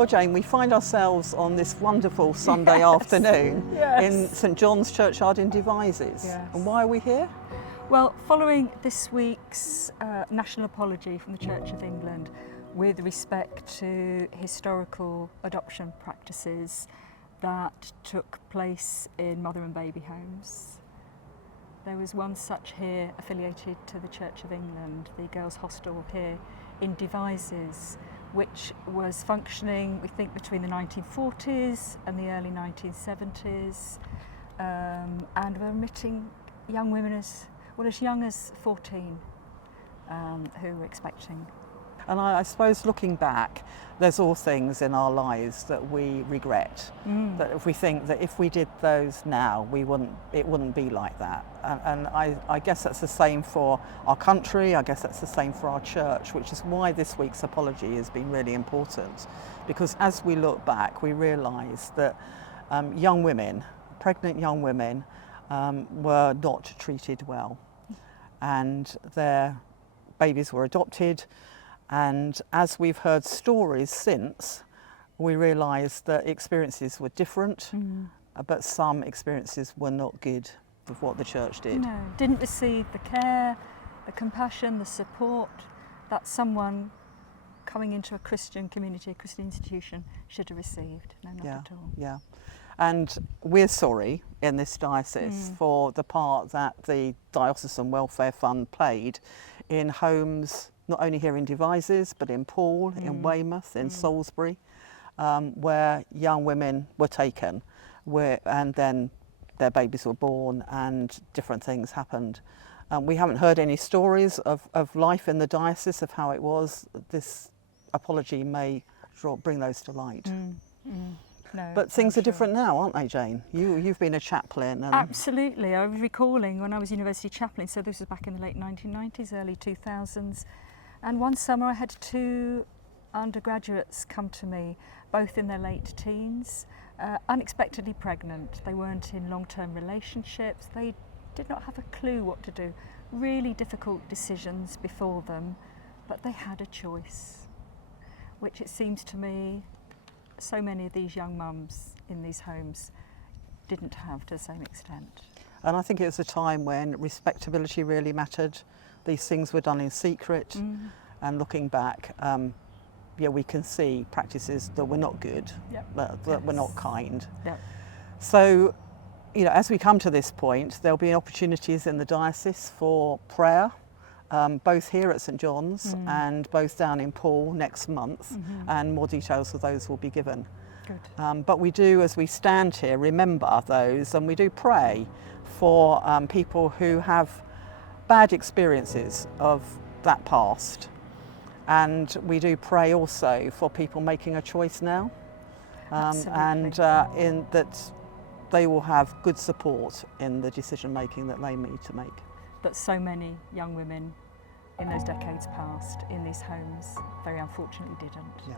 Well, Jane, we find ourselves on this wonderful Sunday afternoon in St John's Churchyard in Devizes. Yes. And why are we here? Well, following this week's national apology from the Church of England with respect to historical adoption practices that took place in mother and baby homes. There was one such here affiliated to the Church of England, the Girls' Hostel here in Devizes, which was functioning, we think, between the 1940s and the early 1970s, and were admitting young women as young as 14 who were expecting. And I suppose looking back, there's all things in our lives that we regret. That if we think that if we did those now, it wouldn't be like that. And I guess that's the same for our country. I guess that's the same for our church, which is why this week's apology has been really important. Because as we look back, we realise that young women, pregnant young women, were not treated well, and their babies were adopted. And as we've heard stories since, we realised that experiences were different, but some experiences were not good with what the church did. No, didn't receive the care, the compassion, the support that someone coming into a Christian community, a Christian institution should have received. No, not at all. Yeah. And we're sorry in this diocese for the part that the Diocesan Welfare Fund played in homes, not only here in Devizes, but in Poole, in Weymouth, in Salisbury, where young women were taken, and then their babies were born and different things happened. We haven't heard any stories of life in the diocese, of how it was. This apology may bring those to light. No, but things are different now, aren't they, Jane? You've been a chaplain. And absolutely. I was recalling when I was university chaplain, so this was back in the late 1990s, early 2000s. And one summer I had two undergraduates come to me, both in their late teens, unexpectedly pregnant. They weren't in long-term relationships. They did not have a clue what to do. Really difficult decisions before them, but they had a choice, which it seems to me so many of these young mums in these homes didn't have to the same extent. And I think it was a time when respectability really mattered. These things were done in secret, and looking back, we can see practices that were not good, that were not kind. So, as we come to this point, there'll be opportunities in the diocese for prayer, both here at St John's and both down in Poole next month, and more details of those will be given. Good. But we do, as we stand here, remember those, and we do pray for people who have bad experiences of that past. And we do pray also for people making a choice now, and in that they will have good support in the decision making that they need to make. That so many young women in those decades past in these homes very unfortunately didn't. Yeah.